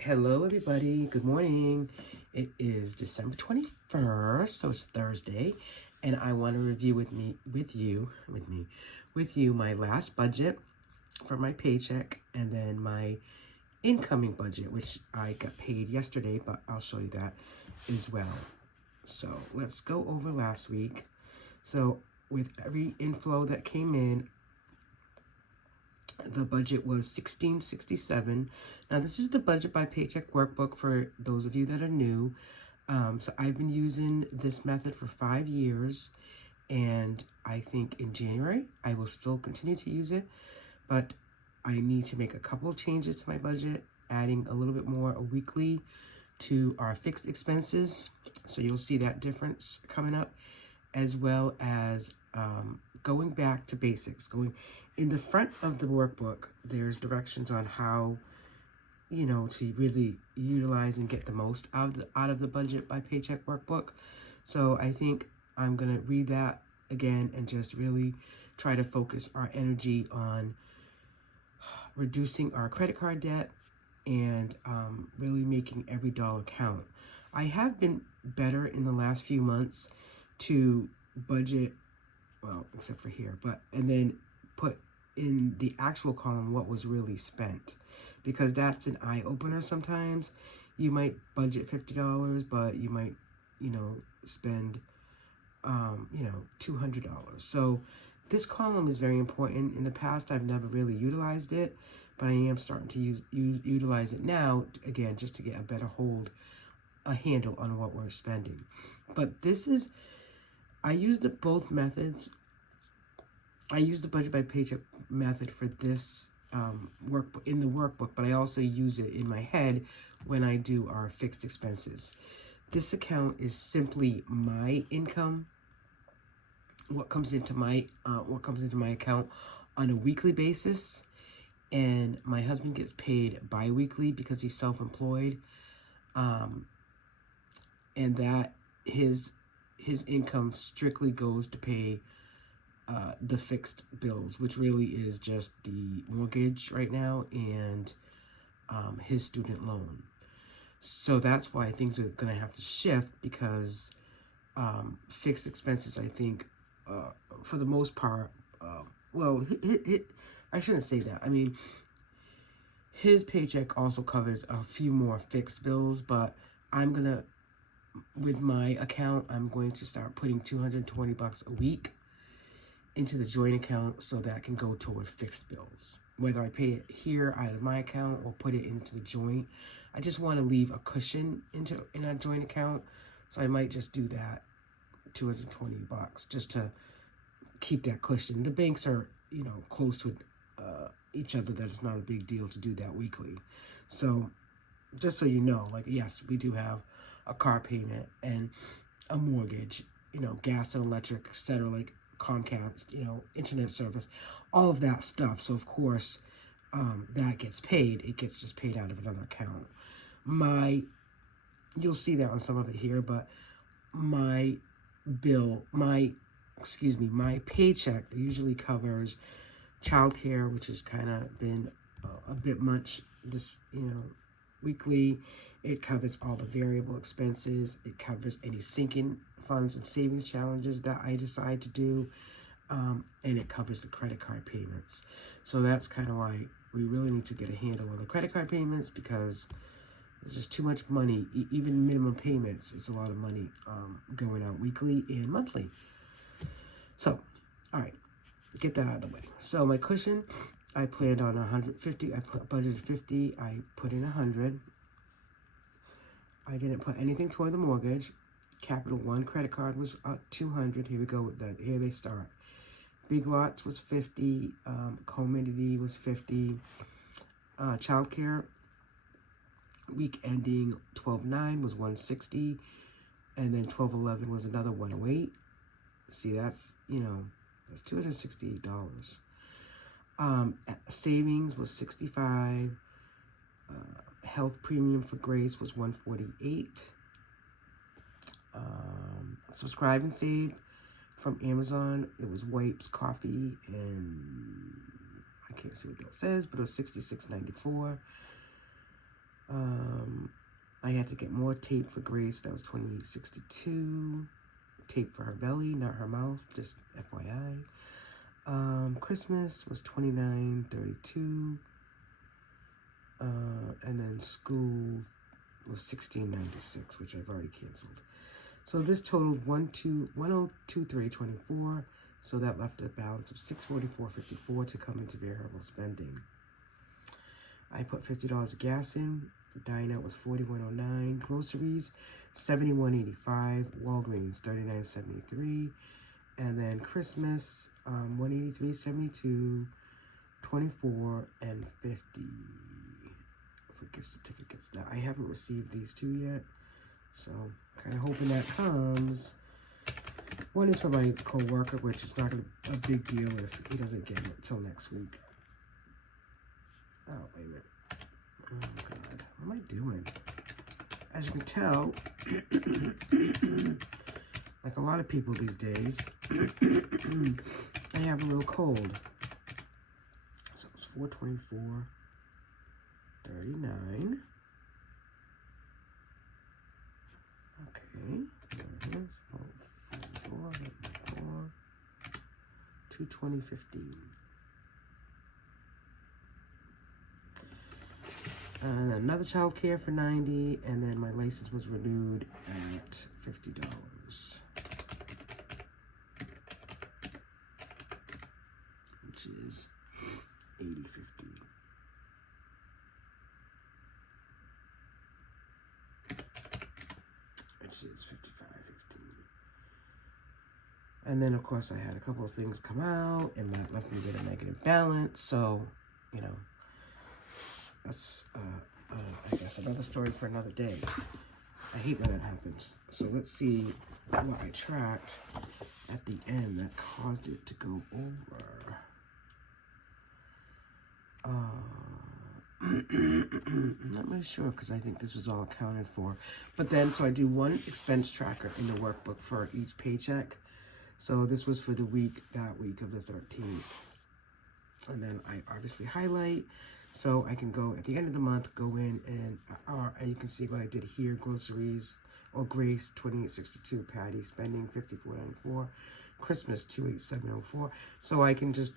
Hello, everybody. Good morning. It is December 21st, so it's Thursday, and I want to review with you my last budget for my paycheck and then my incoming budget, which I got paid yesterday, but I'll show you that as well. So let's go over last week. So with every inflow that came in, the budget was $1667. Now, this is the budget by Paycheck workbook for those of you that are new. So I've been using this method for 5 years, and I think in January I will still continue to use it, but I need to make a couple of changes to my budget, adding a little bit more weekly to our fixed expenses. So you'll see that difference coming up, as well as going back to basics. Going in the front of the workbook, there's directions on how, to really utilize and get the most out of the budget by Paycheck workbook. So I think I'm going to read that again and just really try to focus our energy on reducing our credit card debt and really making every dollar count. I have been better in the last few months to budget, well, except for here, and then put in the actual column what was really spent, because that's an eye-opener sometimes. You might budget $50, but you might, spend, $200. So this column is very important. In the past, I've never really utilized it, but I am starting to utilize it now, again, just to get a handle on what we're spending. But I use both methods. I use the budget by paycheck method for this in the workbook, but I also use it in my head when I do our fixed expenses. This account is simply my income, what comes into my account on a weekly basis, and my husband gets paid bi-weekly because he's self-employed, and that his income strictly goes to pay the fixed bills, which really is just the mortgage right now and his student loan. So that's why things are going to have to shift, because fixed expenses, I think, for the most part, I shouldn't say that. I mean, his paycheck also covers a few more fixed bills, but with my account, I'm going to start putting $220 a week into the joint account so that can go toward fixed bills. Whether I pay it here out of my account or put it into the joint, I just want to leave a cushion in a joint account. So I might just do that, $220, just to keep that cushion. The banks are, close to each other, that it's not a big deal to do that weekly. So just so you know, yes, we do have a car payment and a mortgage, gas and electric, etc., like Comcast, internet service, all of that stuff. So of course, that gets paid. It gets just paid out of another account. You'll see that on some of it here, but my paycheck usually covers childcare, which has kind of been a bit much this, weekly. It covers all the variable expenses. It covers any sinking funds and savings challenges that I decide to do. And it covers the credit card payments. So that's kind of why we really need to get a handle on the credit card payments, because it's just too much money. Even minimum payments, it's a lot of money going out weekly and monthly. So, all right, get that out of the way. So my cushion, I planned on 150. I budgeted 50. I put in 100. I didn't put anything toward the mortgage. Capital One credit card was 200. Here we go with that. Here they start. Big Lots was 50. Community was 50. Childcare, week ending 12/9 was 160, and then 12/11 was another 108. See, that's that's $268. Savings was 65. Health premium for Grace was 148. Subscribe and save from Amazon, it was wipes, coffee, and I can't see what that says, but it was $66.94. I had to get more tape for Grace. That was $28.62. Tape for her belly, not her mouth, just FYI. Christmas was $29.32. And then school was $16.96, which I've already canceled. So this totaled $102,324. So that left a balance of $644.54 to come into variable spending. I put $50 of gas in. Dine out was $41.09. Groceries, $71.85. Walgreens, $39.73. And then Christmas, $183.72, $24 and $50 for gift certificates. Now I haven't received these two yet, so kind of hoping that comes. One is for my co-worker, which is not a big deal if he doesn't get it until next week. Oh, wait a minute. Oh, God. What am I doing? As you can tell, like a lot of people these days, I have a little cold. So it's $424.39. Okay. There it is. $220.15. And another child care for $90, and then my license was renewed at $50, which is $80.50. Which is $55.15. And then of course I had a couple of things come out, and that left me with a negative balance. So, you know, that's, I guess, another story for another day. I hate when that happens. So let's see what I tracked at the end that caused it to go over. I'm not really sure because I think this was all accounted for. But then, so I do one expense tracker in the workbook for each paycheck. So this was for the week, that week of the 13th. And then I obviously highlight. So I can go at the end of the month, go in and you can see what I did here. Groceries or Grace, $28.62. Patty spending $54.94. Christmas, $287.04. So I can just,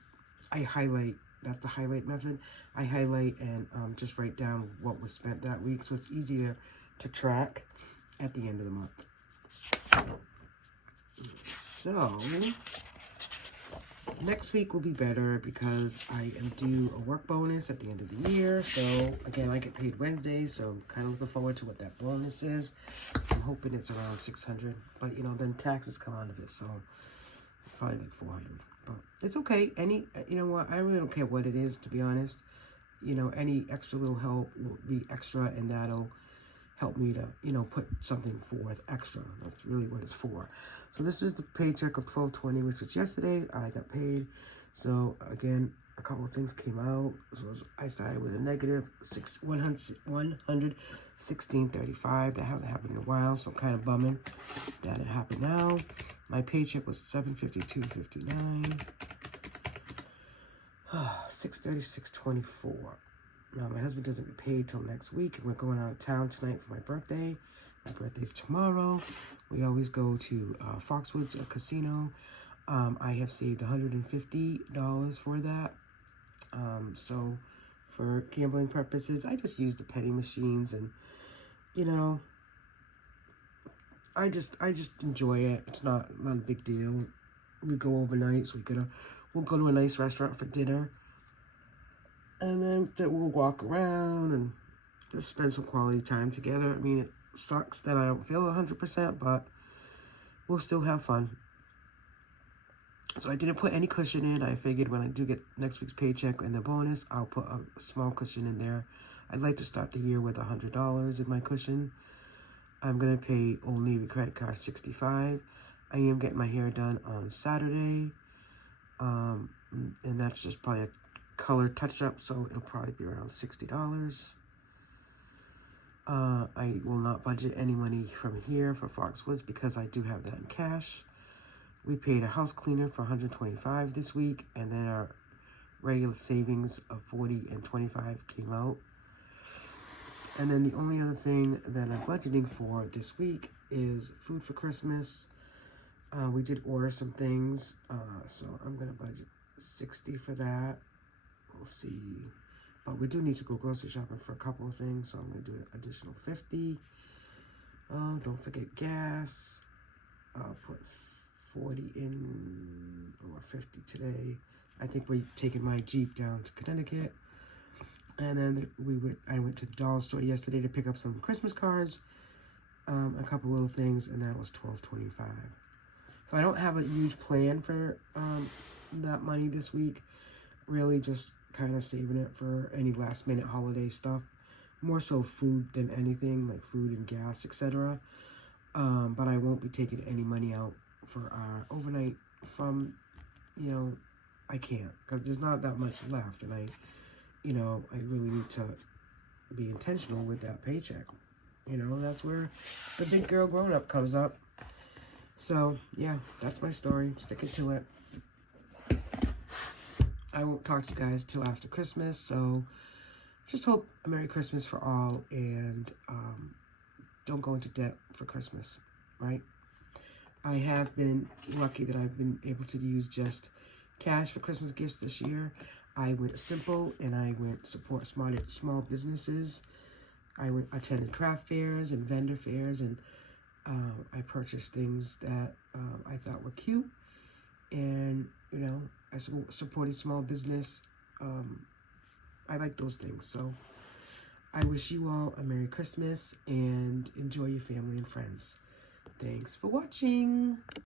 I highlight. That's the highlight method. I highlight and just write down what was spent that week. So it's easier to track at the end of the month. So next week will be better because I am due a work bonus at the end of the year. So again, I get paid Wednesday, so I'm kind of looking forward to what that bonus is. I'm hoping it's around $600, but you know, then taxes come out of it, so it's probably like $400. But it's okay. You know what? I really don't care what it is, to be honest. You know, any extra little help will be extra, and that'll help me to, you know, put something forth extra. That's really what it's for. So this is the paycheck of $12.20, which was yesterday. I got paid. So again, a couple of things came out. So I started with a negative $116.35. That hasn't happened in a while, so I'm kind of bumming that it happened now. My paycheck was $752.59. $636.24. Now, my husband doesn't get paid till next week, and we're going out of town tonight for my birthday. My birthday's tomorrow. We always go to Foxwoods, a casino. I have saved $150 for that. So for gambling purposes, I just use the penny machines, and you know, I just enjoy it. It's not a big deal. We go overnight, so we'll go to a nice restaurant for dinner. And then we'll walk around and just spend some quality time together. I mean, it sucks that I don't feel 100%, but we'll still have fun. So I didn't put any cushion in. I figured when I do get next week's paycheck and the bonus, I'll put a small cushion in there. I'd like to start the year with $100 in my cushion. I'm going to pay Old Navy credit card $65. I am getting my hair done on Saturday. And that's just probably a color touch-up, so it'll probably be around $60. I will not budget any money from here for Foxwoods because I do have that in cash. We paid a house cleaner for $125 this week, and then our regular savings of $40 and $25 came out. And then the only other thing that I'm budgeting for this week is food for Christmas. We did order some things, so I'm going to budget $60 for that. We'll see. But we do need to go grocery shopping for a couple of things, so I'm going to do an additional $50. Oh, don't forget gas. I'll put 40 in, or 50 today. I think we're taking my Jeep down to Connecticut. And then I went to the dollar store yesterday to pick up some Christmas cards, a couple little things, and that was $12.25. So I don't have a huge plan for that money this week. Really just kind of saving it for any last minute holiday stuff. More so food than anything, like food and gas, etc. But I won't be taking any money out for our overnight from, I can't, because there's not that much left, and I really need to be intentional with that paycheck. That's where the big girl grown up comes up. So, yeah, that's my story. Sticking to it. I won't talk to you guys till after Christmas, so just hope a Merry Christmas for all, and don't go into debt for Christmas, right? I have been lucky that I've been able to use just cash for Christmas gifts this year. I went simple, and I went support small businesses. I attended craft fairs and vendor fairs, and I purchased things that I thought were cute, and I supported small business. I like those things. So I wish you all a Merry Christmas and enjoy your family and friends. Thanks for watching.